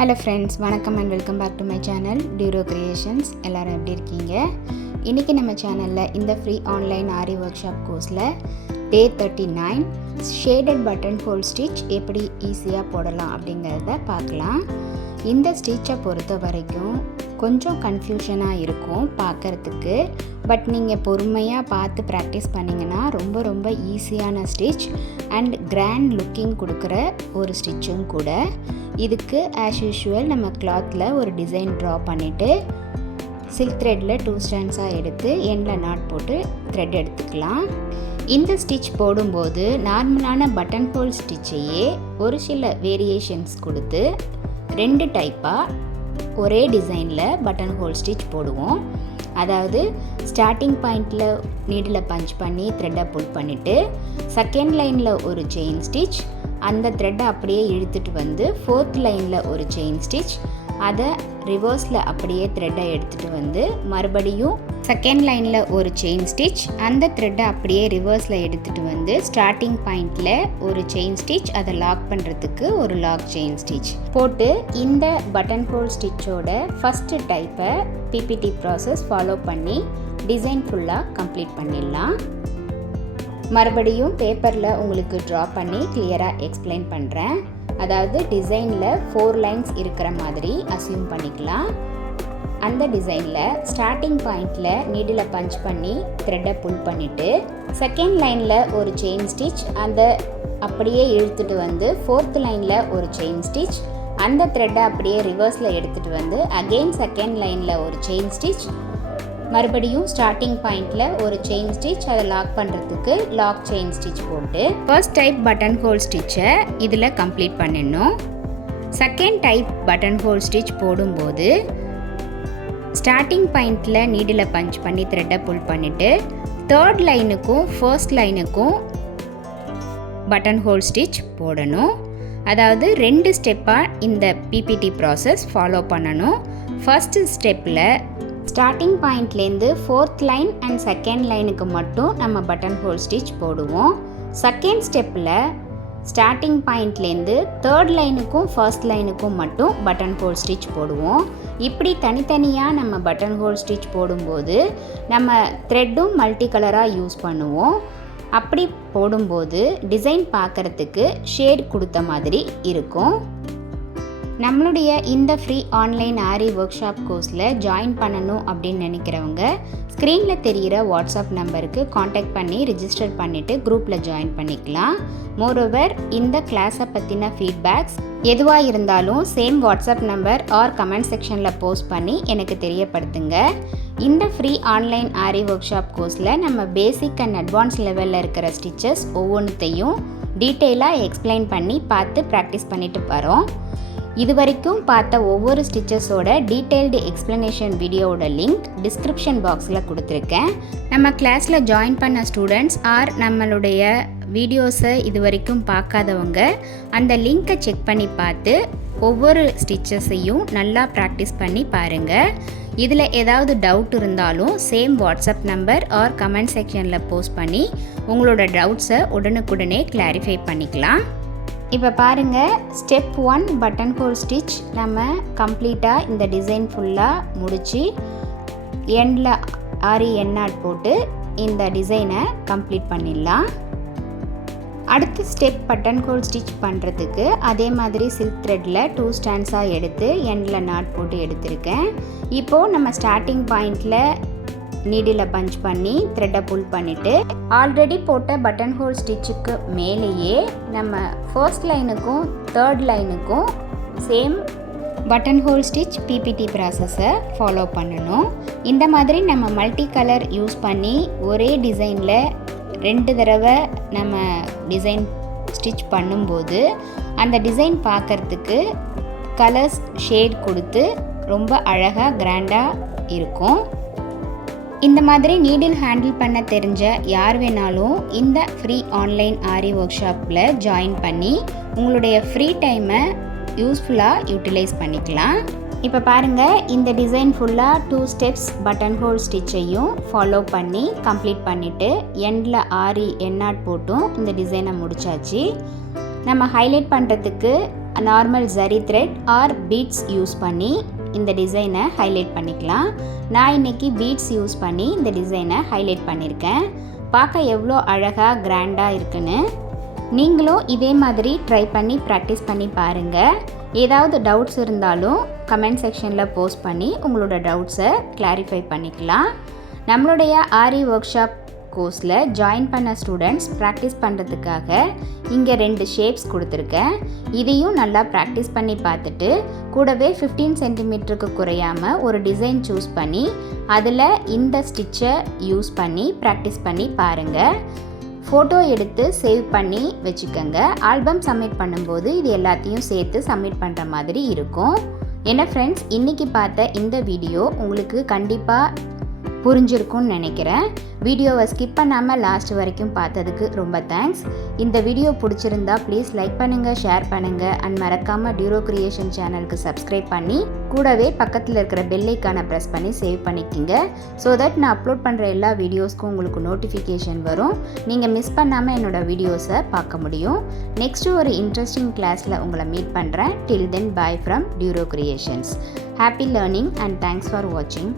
Hello friends, வணக்கம் and welcome back to my channel டியூரோ creations. எல்லோரும் எப்படி இருக்கீங்க? இன்றைக்கி நம்ம சேனலில் இந்த free online aari workshop கோர்ஸில் day 39 shaded button whole stitch எப்படி ஈஸியாக போடலாம் அப்படிங்கிறத பார்க்கலாம். இந்த ஸ்டிச்சை பொறுத்த வரைக்கும் கொஞ்சம் கன்ஃபியூஷனாக இருக்கும் பார்க்குறதுக்கு. பட் நீங்கள் பொறுமையாக பார்த்து ப்ராக்டிஸ் பண்ணிங்கன்னா ரொம்ப ரொம்ப ஈஸியான ஸ்டிச் அண்ட் கிராண்ட் லுக்கிங் கொடுக்குற ஒரு ஸ்டிச்சும் கூட. இதுக்கு ஆஸ் யூஷுவல் நம்ம கிளாத்தில் ஒரு டிசைன் ட்ரா பண்ணிவிட்டு சில்க் த்ரெட்டில் 2 ஸ்டாண்ட்ஸாக எடுத்து எண்டில் நாட் போட்டு த்ரெட் எடுத்துக்கலாம். இந்த ஸ்டிச் போடும்போது நார்மலான பட்டன் ஹோல் ஸ்டிச்சையே ஒரு சில வேரியேஷன்ஸ் கொடுத்து 2 டைப்பாக ஒரே டிசைனில் பட்டன் ஹோல் ஸ்டிச் போடுவோம். அதாவது ஸ்டார்டிங் பாயிண்டில் நீடில் பஞ்ச் பண்ணி த்ரெட்டை புல் பண்ணிவிட்டு செகண்ட் லைனில் ஒரு செயின் ஸ்டிச், அந்த த்ரெட்டை அப்படியே இழுத்துட்டு வந்து 4th லைனில் ஒரு செயின் ஸ்டிச், அதை ரிவர்ஸில் அப்படியே த்ரெட்டை எடுத்துகிட்டு வந்து மறுபடியும் செகண்ட் லைனில் ஒரு செயின் ஸ்டிச், அந்த த்ரெட்டை அப்படியே ரிவர்ஸில் எடுத்துகிட்டு வந்து ஸ்டார்டிங் பாயிண்டில் ஒரு செயின் ஸ்டிச், அதை லாக் பண்ணுறதுக்கு ஒரு லாக் செயின் ஸ்டிச் போட்டு இந்த பட்டன் ஹோல் ஸ்டிச்சோட ஃபஸ்ட்டு டைப்பை பிபிடி ப்ராசஸ் ஃபாலோ பண்ணி டிசைன் ஃபுல்லாக கம்ப்ளீட் பண்ணிடலாம். மறுபடியும் பேப்பரில் உங்களுக்கு ட்ரா பண்ணி கிளியராக எக்ஸ்பிளைன் பண்ணுறேன். அதாவது டிசைனில் 4 லைன்ஸ் இருக்கிற மாதிரி அசியூம் பண்ணிக்கலாம். அந்த டிசைனில் ஸ்டார்டிங் பாயிண்டில் நீடில் பஞ்ச் பண்ணி த்ரெட்டை புல் பண்ணிவிட்டு செகண்ட் லைனில் ஒரு செயின் ஸ்டிச், அதை அப்படியே இழுத்துட்டு வந்து 4th லைனில் ஒரு செயின் ஸ்டிச், அந்த த்ரெட்டை அப்படியே ரிவர்ஸில் எடுத்துகிட்டு வந்து அகெயின் செகண்ட் லைனில் ஒரு செயின் ஸ்டிச், மறுபடியும் ஸ்டார்டிங் பாயிண்டில் ஒரு செயின் ஸ்டிச், அதை லாக் பண்ணுறதுக்கு லாக் செயின் ஸ்டிச் போட்டு ஃபர்ஸ்ட் டைப் பட்டன் ஹோல் ஸ்டிச்சை இதில் கம்ப்ளீட் பண்ணிடணும். Second type button whole stitch போடும்போது ஸ்டார்டிங் பாயிண்டில் நீடில் பஞ்ச் பண்ணி த்ரெட்டை புல் பண்ணிவிட்டு 3rd லைனுக்கும் ஃபர்ஸ்ட் லைனுக்கும் பட்டன் ஹோல் ஸ்டிச் போடணும். அதாவது 2 ஸ்டெப்பாக இந்த பிபிடி ப்ராசஸ் ஃபாலோ பண்ணணும். ஃபர்ஸ்ட் ஸ்டெப்பில் ஸ்டார்டிங் பாயிண்ட்லேருந்து 4th லைன் அண்ட் செகண்ட் லைனுக்கு மட்டும் நம்ம பட்டன் ஹோல் ஸ்டிச் போடுவோம். செகண்ட் ஸ்டெப்பில் ஸ்டார்டிங் பாயிண்ட்லேருந்து 3rd லைனுக்கும் ஃபர்ஸ்ட் லைனுக்கும் மட்டும் பட்டன் ஹோல் ஸ்டிச் போடுவோம். இப்படி தனித்தனியாக நம்ம பட்டன் ஹோல் ஸ்டிச் போடும்போது நம்ம த்ரெட்டும் மல்டி கலராக யூஸ் பண்ணுவோம். அப்படி போடும்போது டிசைன் பார்க்குறதுக்கு ஷேட் கொடுத்த மாதிரி இருக்கும். நம்மளுடைய இந்த free online aari workshop கோர்ஸில் ஜாயின் பண்ணணும் அப்படின்னு நினைக்கிறவங்க ஸ்க்ரீனில் தெரிகிற வாட்ஸ்அப் நம்பருக்கு காண்டாக்ட் பண்ணி ரிஜிஸ்டர் பண்ணிவிட்டு குரூப்பில் ஜாயின் பண்ணிக்கலாம். மோரோவர் இந்த கிளாஸை பற்றின ஃபீட்பேக்ஸ் எதுவாக இருந்தாலும் same WhatsApp number or comment செக்ஷனில் போஸ்ட் பண்ணி எனக்கு தெரியப்படுத்துங்க. இந்த free online aari workshop கோர்ஸில் நம்ம பேசிக் அண்ட் அட்வான்ஸ் லெவலில் இருக்கிற ஸ்டிச்சஸ் ஒவ்வொன்றுத்தையும் டீட்டெயிலாக எக்ஸ்பிளைன் பண்ணி பார்த்து ப்ராக்டிஸ் பண்ணிட்டு வரோம். இது வரைக்கும் பார்த்த ஒவ்வொரு ஸ்டிச்சஸோட டீட்டெயில்டு எக்ஸ்ப்ளனேஷன் வீடியோவோட லிங்க் டிஸ்கிரிப்ஷன் பாக்ஸில் கொடுத்துருக்கேன். நம்ம கிளாஸில் ஜாயின் பண்ண ஸ்டூடெண்ட்ஸ் ஆர் நம்மளுடைய வீடியோஸை இது வரைக்கும் பார்க்காதவங்க அந்த லிங்க்கை செக் பண்ணி பார்த்து ஒவ்வொரு ஸ்டிச்சஸையும் நல்லா ப்ராக்டிஸ் பண்ணி பாருங்கள். இதில் ஏதாவது டவுட் இருந்தாலும் same WhatsApp number or comment செக்ஷனில் போஸ்ட் பண்ணி உங்களோட டவுட்ஸை உடனுக்குடனே கிளாரிஃபை பண்ணிக்கலாம். இப்போ பாருங்கள், ஸ்டெப் 1 பட்டன் ஹோல் ஸ்டிச் நம்ம கம்ப்ளீட்டாக இந்த டிசைன் ஃபுல்லாக முடித்து எண்டில் ஆரி எண்ணாட் போட்டு இந்த டிசைனை கம்ப்ளீட் பண்ணிடலாம். அடுத்த ஸ்டெப் பட்டன் ஹோல் ஸ்டிச் பண்ணுறதுக்கு அதே மாதிரி சில்க் த்ரெட்டில் 2 ஸ்டாண்ட்ஸாக எடுத்து எண்டில் நாட் போட்டு எடுத்திருக்கேன். இப்போது நம்ம ஸ்டார்டிங் பாயிண்டில் நீடில் பஞ்ச் பண்ணி த்ரெட்டை புல் பண்ணிவிட்டு ஆல்ரெடி போட்ட பட்டன் ஹோல் ஸ்டிச்சுக்கு மேலேயே நம்ம ஃபர்ஸ்ட் லைனுக்கும் 3rd லைனுக்கும் same button whole stitch PBT ப்ராசஸை ஃபாலோ பண்ணணும். இந்த மாதிரி நம்ம மல்டி கலர் யூஸ் பண்ணி ஒரே டிசைனில் 2 தடவை நம்ம டிசைன் ஸ்டிச் பண்ணும்போது அந்த டிசைன் பார்க்குறதுக்கு கலர்ஸ் ஷேட் கொடுத்து ரொம்ப அழகாக கிராண்டாக இருக்கும். இந்த மாதிரி நீடில் ஹேண்டில் பண்ண தெரிஞ்ச யார் வேணாலும் இந்த ஃப்ரீ ஆன்லைன் ஆரி ஒர்க் ஷாப்பில் ஜாயின் பண்ணி உங்களுடைய ஃப்ரீ டைமை யூஸ்ஃபுல்லாக யூட்டிலைஸ் பண்ணிக்கலாம். இப்போ பாருங்கள், இந்த டிசைன் ஃபுல்லாக 2 ஸ்டெப்ஸ் பட்டன் ஹோல் ஸ்டிச்சையும் ஃபாலோ பண்ணி கம்ப்ளீட் பண்ணிவிட்டு எண்டில் ஆரி எண்ணாட் போட்டும் இந்த டிசைனை முடிச்சாச்சு. நம்ம ஹைலைட் பண்ணுறதுக்கு normal zari thread or beads use பண்ணி இந்த டிசைனை ஹைலைட் பண்ணிக்கலாம். நான் இன்றைக்கி பீட்ஸ் யூஸ் பண்ணி இந்த டிசைனை ஹைலைட் பண்ணியிருக்கேன். பார்க்க எவ்வளோ அழகாக கிராண்டாக இருக்குன்னு. நீங்களும் இதே மாதிரி ட்ரை பண்ணி ப்ராக்டிஸ் பண்ணி பாருங்கள். ஏதாவது டவுட்ஸ் இருந்தாலும் கமெண்ட் செக்ஷனில் போஸ்ட் பண்ணி உங்களோட டவுட்ஸை கிளாரிஃபை பண்ணிக்கலாம். நம்மளுடைய ஆரி ஒர்க் ஷாப் கோர்ஸில் ஜாயின் பண்ண ஸ்டூடெண்ட்ஸ் ப்ராக்டிஸ் பண்ணுறதுக்காக இங்கே 2 ஷேப்ஸ் கொடுத்துருக்கேன். இதையும் நல்லா ப்ராக்டிஸ் பண்ணி பார்த்துட்டு கூடவே 15 சென்டிமீட்டருக்கு குறையாமல் ஒரு டிசைன் சூஸ் பண்ணி அதில் இந்த ஸ்டிச்சை யூஸ் பண்ணி ப்ராக்டிஸ் பண்ணி பாருங்கள். ஃபோட்டோ எடுத்து சேவ் பண்ணி வச்சுக்கோங்க. ஆல்பம் சப்மிட் பண்ணும்போது இது எல்லாத்தையும் சேர்த்து சப்மிட் பண்ணுற மாதிரி இருக்கும். என்ன ஃப்ரெண்ட்ஸ், இன்றைக்கி பார்த்த இந்த வீடியோ உங்களுக்கு கண்டிப்பாக புரிஞ்சிருக்கும்னு நினைக்கிறேன். வீடியோவை ஸ்கிப் பண்ணாமல் லாஸ்ட் வரைக்கும் பார்த்ததுக்கு ரொம்ப தேங்க்ஸ். இந்த வீடியோ பிடிச்சிருந்தா ப்ளீஸ் லைக் பண்ணுங்கள், ஷேர் பண்ணுங்கள் அண்ட் மறக்காமல் டியூரோ கிரியேஷன் சேனலுக்கு சப்ஸ்கிரைப் பண்ணி கூடவே பக்கத்தில் இருக்கிற பெல் ஐக்கானை ப்ரெஸ் பண்ணி சேவ் பண்ணிக்கிங்க. ஸோ தட் நான் அப்லோட் பண்ணுற எல்லா வீடியோஸ்க்கும் உங்களுக்கு நோட்டிஃபிகேஷன் வரும். நீங்கள் மிஸ் பண்ணாமல் என்னோடய வீடியோஸை பார்க்க முடியும். நெக்ஸ்ட்டு ஒரு இன்ட்ரெஸ்டிங் கிளாஸில் உங்களை மீட் பண்ணுறேன். Till then bye from Duro Creations. Happy learning and thanks for வாட்சிங்.